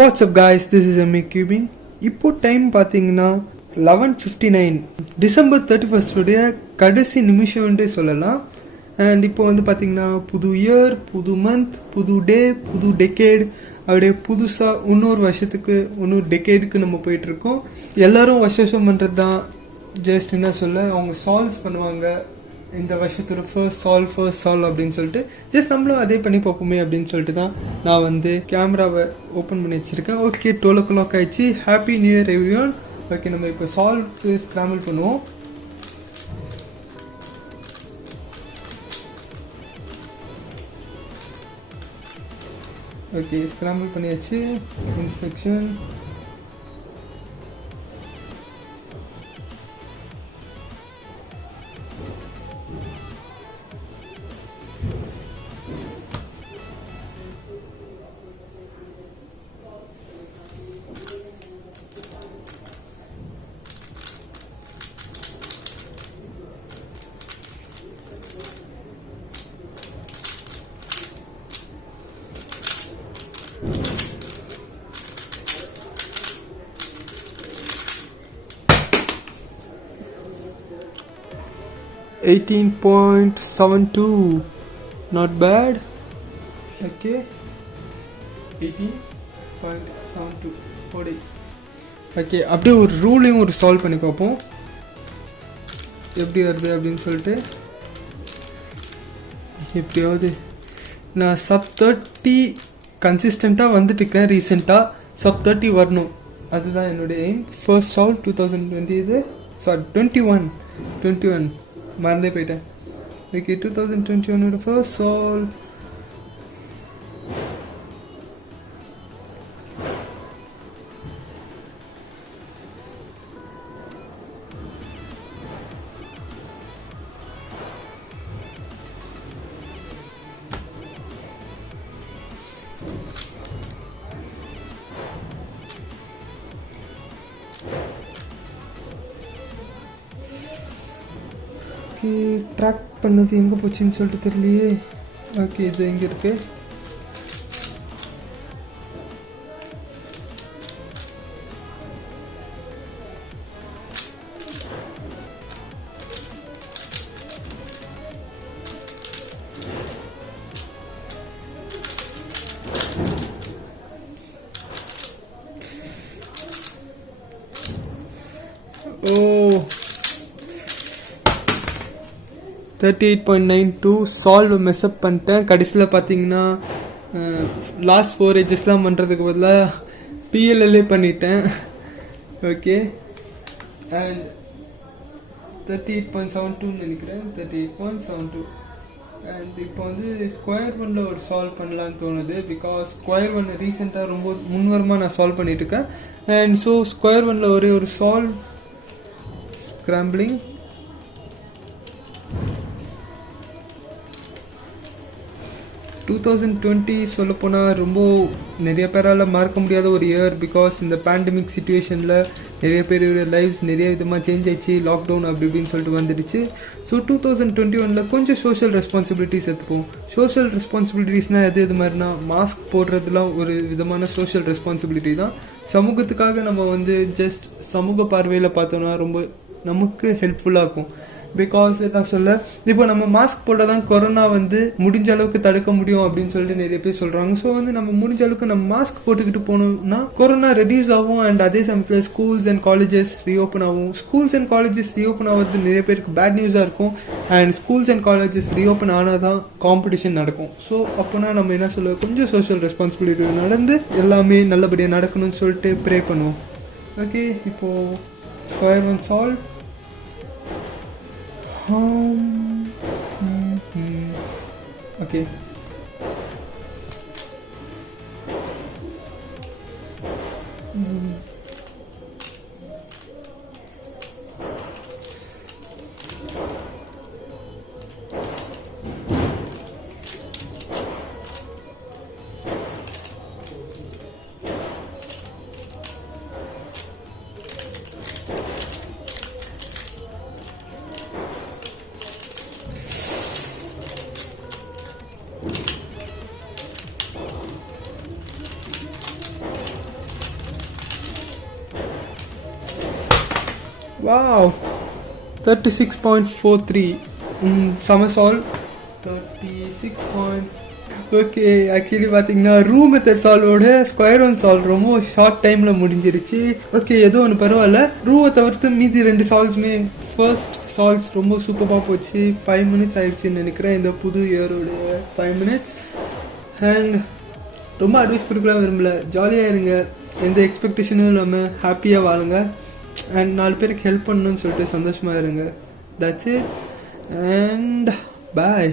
WhatsApp guys, this is MA Cubing. இப்போ time பார்த்தீங்கன்னா 11:59 December 31st உடைய கடைசி நிமிஷம்ன்றே சொல்லலாம். அண்ட் இப்போ வந்து பார்த்தீங்கன்னா புது இயர், புது மந்த், புது டே, புது டெக்கேட், அப்படியே புதுசாக இன்னொரு வருஷத்துக்கு இன்னொரு டெக்கேடுக்கு நம்ம போயிட்டுருக்கோம். எல்லோரும் வருஷம் பண்ணுறது தான். ஜஸ்ட் என்ன சொல்ல, அவங்க சால்வ்ஸ் பண்ணுவாங்க இந்த வருஷத்தோட ஃபர்ஸ்ட் சால்வ் அப்படின்னு சொல்லிட்டு ஜஸ்ட் நம்மளும் அதே பண்ணி பார்ப்போமே அப்படின்னு சொல்லிட்டு தான் நான் வந்து கேமராவை ஓப்பன் பண்ணி வச்சுருக்கேன். ஓகே, 12 o'clock ஆயிடுச்சு. Happy new year everyone. Okay, நம்ம இப்போ சால்வ்க்கு ஸ்க்ராம்பிள் பண்ணுவோம். ஓகே, ஸ்க்ராம்பிள் பண்ணியாச்சு. Inspection. $18.72, not bad. Okay, 18.72 40. Okay, அப்படியே ஒரு ரூலையும் ஒரு சால்வ் பண்ணி பார்ப்போம் எப்படி வருது அப்படின்னு சொல்லிட்டு. எப்படியாவது நான் sub 30 கன்சிஸ்டண்ட்டாக வந்துட்டு இருக்கேன். ரீசெண்டாக sub 30 வரணும், அதுதான் என்னுடைய எய்ம். ஃபர்ஸ்ட் சால்வ் 2020, இது சாரி 21 மறந்தே போயிட்டேன். Okay, 2021 first solve. ட்ராக் பண்ணது எங்கே போச்சுன்னு சொல்லிட்டு தெரியலையே. ஓகே, இது எங்கே இருக்கு? ஓ, 38.92 சால்வ் மெஸ்அப் பண்ணிட்டேன். கடைசியில் பார்த்தீங்கன்னா லாஸ்ட் 4 edgesலாம் பண்ணுறதுக்கு பதிலாக PLLே பண்ணிட்டேன். ஓகே, அண்ட் 38.72 நினைக்கிறேன். 38.72. அண்ட் இப்போ வந்து ஸ்கொயர் ஒன்ல ஒரு சால்வ் பண்ணலான்னு தோணுது. பிகாஸ் ஸ்கொயர் ஒன் ரீசெண்டாக ரொம்ப முன்வரமாக நான் சால்வ் பண்ணிட்டுருக்கேன். அண்ட் ஸோ ஸ்கொயர் ஒன்ல ஒரே ஒரு சால்வ். ஸ்க்ராம்பிளிங். சொல்லப்போனால் ரொம்ப நிறைய பேரால் மறக்க முடியாத ஒரு இயர். பிகாஸ் இந்த பேண்டமிக் சுச்சுவேஷனில் நிறைய பேருடைய லைஃப்ஸ் நிறைய விதமாக சேஞ்ச் ஆயிடுச்சு. லாக்டவுன் அப்படி இப்படின்னு சொல்லிட்டு வந்துடுச்சு. ஸோ 2021 கொஞ்சம் சோஷியல் ரெஸ்பான்சிபிலிட்டிஸ் எடுத்துப்போம். சோஷியல் ரெஸ்பான்சிபிலிட்டிஸ்னால் எது மாதிரினா, மாஸ்க் போடுறதுலாம் ஒரு விதமான சோஷியல் ரெஸ்பான்சிபிலிட்டி தான். சமூகத்துக்காக நம்ம வந்து ஜஸ்ட் சமூக பார்வையில் பார்த்தோம்னா ரொம்ப நமக்கு ஹெல்ப்ஃபுல்லாக இருக்கும். பிகாஸ் நான் சொல்ல, இப்போ நம்ம மாஸ்க் போட்டால் தான் கொரோனா வந்து முடிஞ்ச அளவுக்கு தடுக்க முடியும் அப்படின்னு சொல்லிட்டு நிறைய பேர் சொல்கிறாங்க. ஸோ வந்து நம்ம முடிஞ்ச அளவுக்கு நம்ம மாஸ்க் போட்டுக்கிட்டு போனோம்னா கொரோனா ரெடியூஸ் ஆகும். அண்ட் அதே சமயத்தில் ஸ்கூல்ஸ் அண்ட் காலேஜஸ் ரீஓப்பன் ஆகும். ஸ்கூல்ஸ் அண்ட் காலேஜஸ் ரீஓப்பன் ஆகிறது நிறைய பேருக்கு பேட் நியூஸாக இருக்கும். And schools and colleges reopen ஆனால் தான் காம்படிஷன் நடக்கும். ஸோ அப்போனா நம்ம என்ன சொல்ல, கொஞ்சம் சோஷியல் ரெஸ்பான்சிபிலிட்டி நடந்து எல்லாமே நல்லபடியாக நடக்கணும்னு சொல்லிட்டு ப்ரே பண்ணுவோம். ஓகே, இப்போது square one Sal. Okay. Wow 36.43 சம சால்வ் 36. ஓகே ஆக்சுவலி பார்த்தீங்கன்னா ரூ மெத்தட் சால்வோட ஸ்கொயர் ஒன் சால்வ் ரொம்ப ஷார்ட் டைமில் முடிஞ்சிருச்சு. ஓகே ஏதோ ஒன்று பரவாயில்ல. ரூவை தவிர்த்து மீதி 2 சால்வ்ஸுமே ஃபர்ஸ்ட் சால்வ்ஸ் ரொம்ப சூப்பராக போச்சு. 5 minutes ஆயிடுச்சுன்னு நினைக்கிறேன் இந்த புது இயரோடைய 5 minutes. அண்ட் ரொம்ப அட்வைஸ் கொடுக்கலாம் விரும்பல, ஜாலியாக இருங்க, எந்த எக்ஸ்பெக்டேஷனும் இல்லாமல் ஹாப்பியாக வாழுங்க. அண்ட் 4 பேருக்கு ஹெல்ப் பண்ணணும்னு சொல்லிட்டு சந்தோஷமாக இருங்க. That's it and bye.